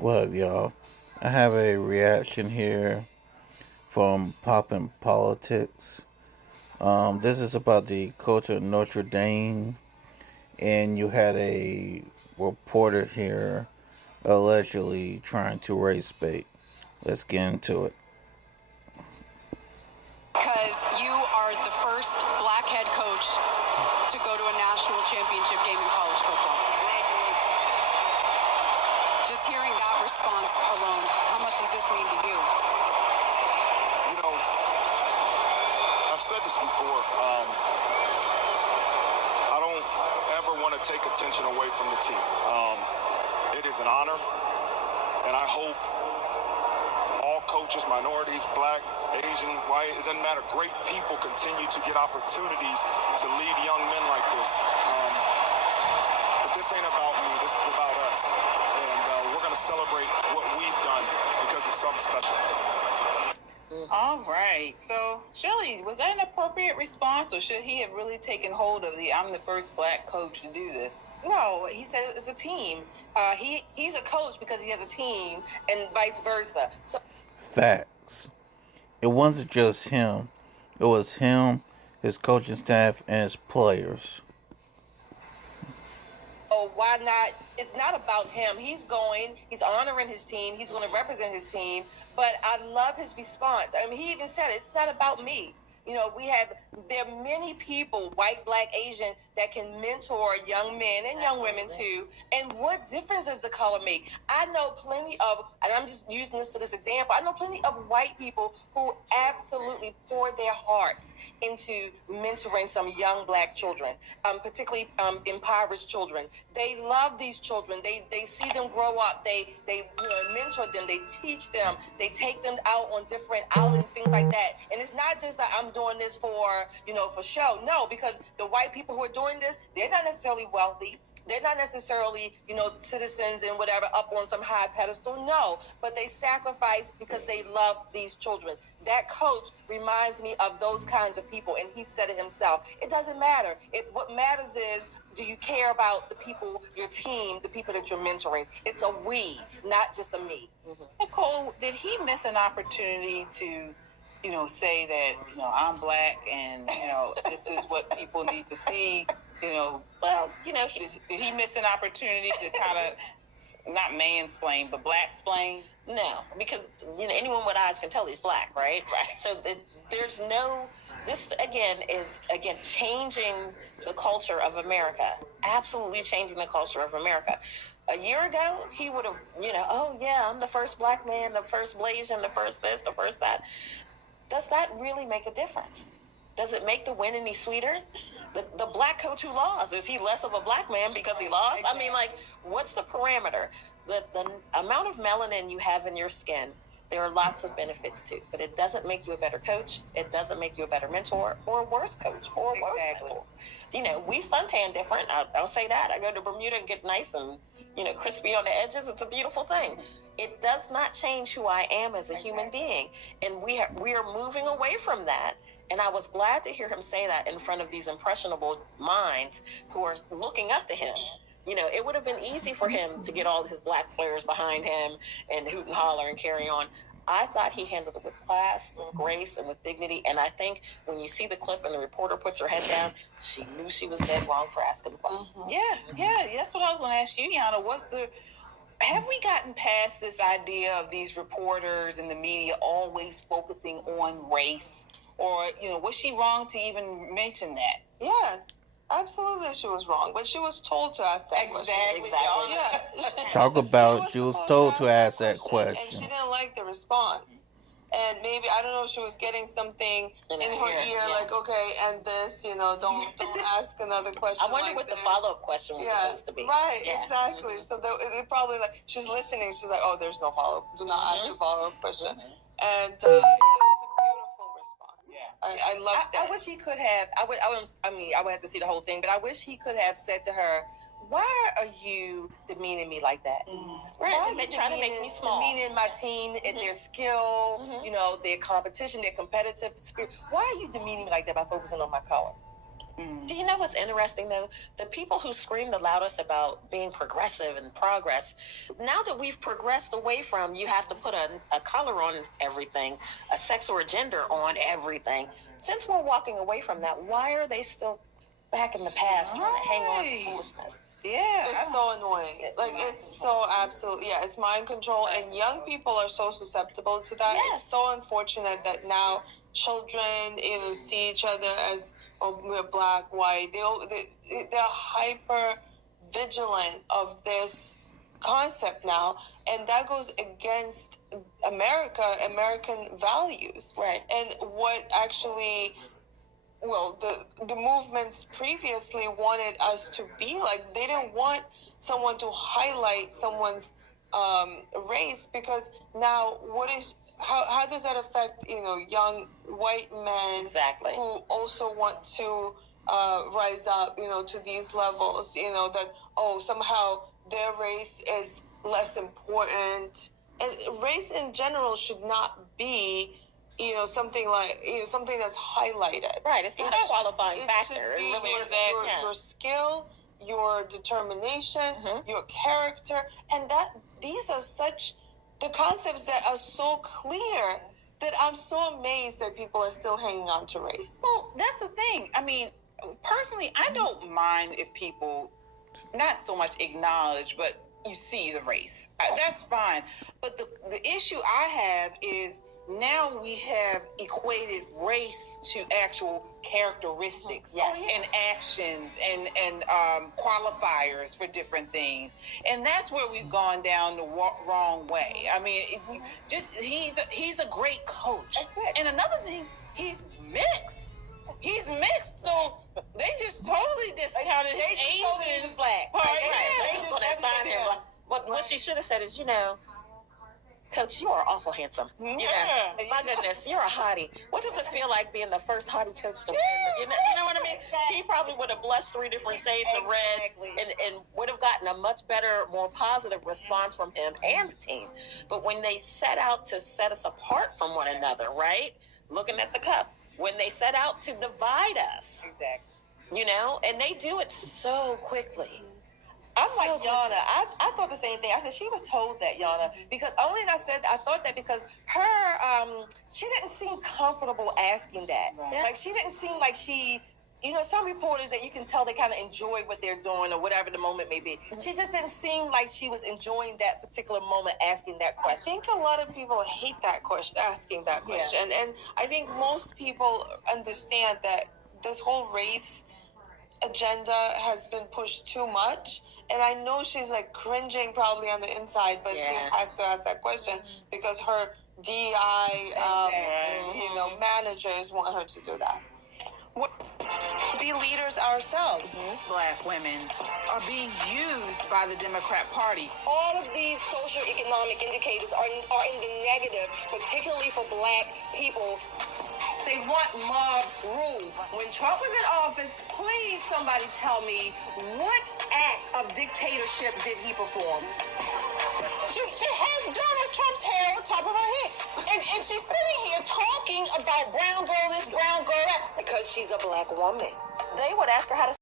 What up, y'all? I have a reaction here from Poppin' Politics. This is about the coach of Notre Dame, and you had a reporter here allegedly trying to race bait. Let's get into it. Because you are the first black head coach to go to a national championship game in college football. Just hearing that response alone, how much does this mean to you? You know, I've said this before. I don't ever want to take attention away from the team. It is an honor, and I hope all coaches, minorities, black, Asian, white, it doesn't matter, great people continue to get opportunities to lead young men like this. But this ain't about me, this is about us. And we're going to celebrate what we've done because it's something special. All right. So, Shirley, was that an appropriate response, or should he have really taken hold of the "I'm the first black coach to do this"? No, he said it's a team. He's a coach because he has a team, and vice versa. So Facts. It wasn't just him. It was him, his coaching staff, and his players. why not? It's not about him. He's honoring his team. He's going to represent his team. But I love his response. I mean, he even said it's not about me. You know, there are many people, white, black, Asian, that can mentor young men and young women too. And what difference does the color make? I know plenty of, and I'm just using this for this example, I know plenty of white people who absolutely pour their hearts into mentoring some young black children, particularly impoverished children. They love these children. They see them grow up. They mentor them. They teach them. They take them out on different outings, things like that. And it's not just like I'm doing this for show. No, because the white people who are doing this, they're not necessarily wealthy. They're not necessarily, citizens and whatever up on some high pedestal. No, but they sacrifice because they love these children. That coach reminds me of those kinds of people, and he said it himself. It doesn't matter. What matters is, do you care about the people, your team, the people that you're mentoring? It's a we, not just a me. Mm-hmm. Nicole, did he miss an opportunity to say that, I'm black and, this is what people need to see? Did he miss an opportunity to kind of, not mansplain, but black-splain? No, because, anyone with eyes can tell he's black, right? Right. So there's no, this is changing the culture of America. Absolutely changing the culture of America. A year ago, he would have, oh yeah, I'm the first black man, the first Blasian, the first this, the first that. Does that really make a difference? Does it make the win any sweeter? The black coach who lost, is he less of a black man because he lost? Exactly. I mean, what's the parameter? The amount of melanin you have in your skin, there are lots of benefits to, but it doesn't make you a better coach. It doesn't make you a better mentor or a worse coach or a worse mentor. We suntan different. I'll say that. I go to Bermuda and get nice and, crispy on the edges. It's a beautiful thing. It does not change who I am as a human being. And we are moving away from that. And I was glad to hear him say that in front of these impressionable minds who are looking up to him. It would have been easy for him to get all his black players behind him and hoot and holler and carry on. I thought he handled it with class, with grace, and with dignity. And I think when you see the clip and the reporter puts her head down, she knew she was dead wrong for asking the question. Mm-hmm. Yeah, that's what I was going to ask you, Yana. Have we gotten past this idea of these reporters and the media always focusing on race? Or, was she wrong to even mention that? Yes, absolutely she was wrong, but she was told to ask that question. Exactly. Yeah. Talk about she was told to ask that And question. she didn't like the response. And maybe, I don't know, she was getting something in her ear, like, okay, and this, don't ask another question. I wonder what the follow-up question was supposed to be. Right, exactly. Mm-hmm. So it probably, she's listening, she's like, oh, there's no follow-up. Do not ask the follow-up question. Mm-hmm. And it was a beautiful response. Yeah. I loved that. I wish he could have, I would have to see the whole thing, but I wish he could have said to her, why are you demeaning me like that? Mm-hmm. Right, they're trying to make me small. Demeaning my team and their skill, their competition, their competitive spirit. Why are you demeaning me like that by focusing on my color? Do you know what's interesting, though? The people who scream the loudest about being progressive and progress, now that we've progressed away from you have to put a color on everything, a sex or a gender on everything, since we're walking away from that, why are they still back in the past trying to hang on to foolishness? Yeah, it's so annoying. Like, it's so absolutely, yeah, it's mind control, and young people are so susceptible to that. Yes. It's so unfortunate that now children, see each other as, oh, we're black, white. They're hyper vigilant of this concept now, and that goes against American values. Right. And what actually, well, the movements previously wanted us to be like. They didn't want someone to highlight someone's race, because now how does that affect young white men Exactly. who also want to rise up to these levels, that somehow their race is less important, and race in general should not be something like something that's highlighted. Right, it's not a qualifying factor. Should be It really your, is. your skill, your determination, Mhm. your character, and that these are such the concepts that are so clear that I'm so amazed that people are still hanging on to race. Well, that's the thing. I mean, personally, I don't mind if people not so much acknowledge, but you see the race. That's fine. But the issue I have is now we have equated race to actual characteristics. Yes. And actions and qualifiers for different things, and that's where we've gone down the wrong way. I mean, he's a great coach. And another thing, he's mixed. He's mixed, so they just totally discounted his Asian. Totally he was black. Part. Right. Yeah. They just want to assign him. What she should have said is, Coach, you are awful handsome. Yeah. My goodness, you're a hottie. What does it feel like being the first hottie coach to win? You know what I mean? He probably would have blushed 3 different shades of red and would have gotten a much better, more positive response from him and the team. But when they set out to set us apart from one another, right? Looking at the cup, when they set out to divide us, Exactly. and they do it so quickly. I'm like Yana. I thought the same thing. I said she was told that, Yana, because only I thought that because her she didn't seem comfortable asking that. Right. Like she didn't seem like she. Some reporters that you can tell they kind of enjoy what they're doing or whatever the moment may be. She just didn't seem like she was enjoying that particular moment asking that I question. think a lot of people hate that question, asking that question, and I think most people understand that this whole race agenda has been pushed too much, and I know she's like cringing probably on the inside, but she has to ask that question because her DI managers want her to do that. Be leaders ourselves. Black women are being used by the Democrat Party. All of these socioeconomic indicators are in the negative, particularly for black people. They want mob rule. When Trump was in office, please somebody tell me what act of dictatorship did he perform? She has Donald Trump's hair on top of her head. And she's sitting here talking about brown girl this, brown girl that. Because she's a black woman. They would ask her how to